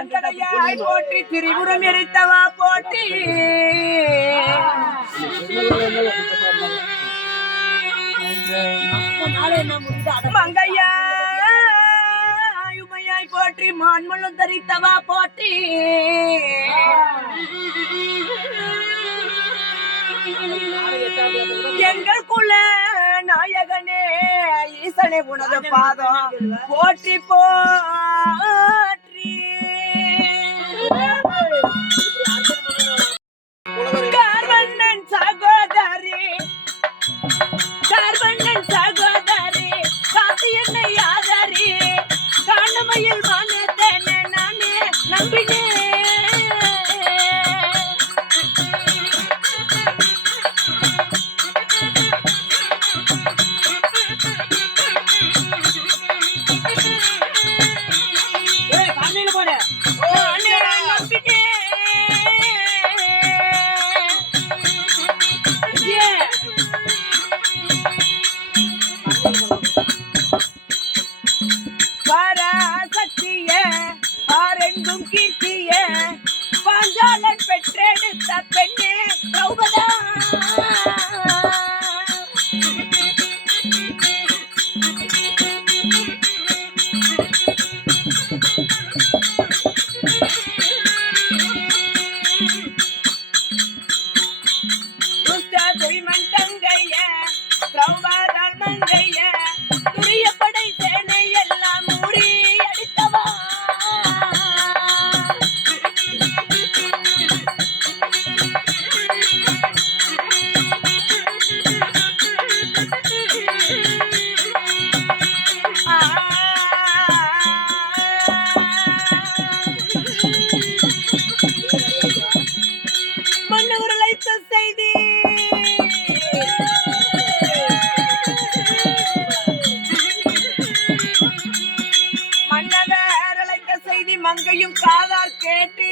கடற்கடையாய் போற்றி திரிபுரம் எரித்தவா போற்றி. மங்கையா உமையாய் போற்றி மான்மலும் தரித்தவா போற்றி. எங்கள் குல நாயகனே ஈசனை உனது பாதம் போற்றி போ. con quien மங்கையும் காதார் கேட்டு.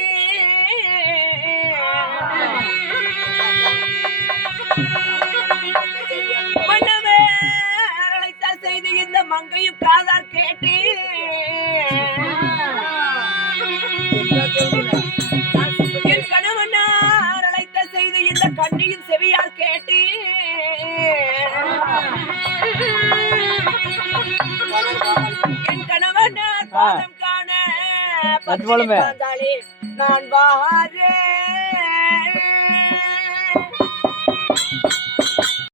அழைத்த செய்தி இந்த மங்கையும் காதார் கேட்டு. என் கணவனார் அழைத்த செய்தி இந்த கண்ணியின் செவியால் கேட்டு. என் கணவனார் பாதம் பத்தினி பாந்தாளே, நான் வாரேன்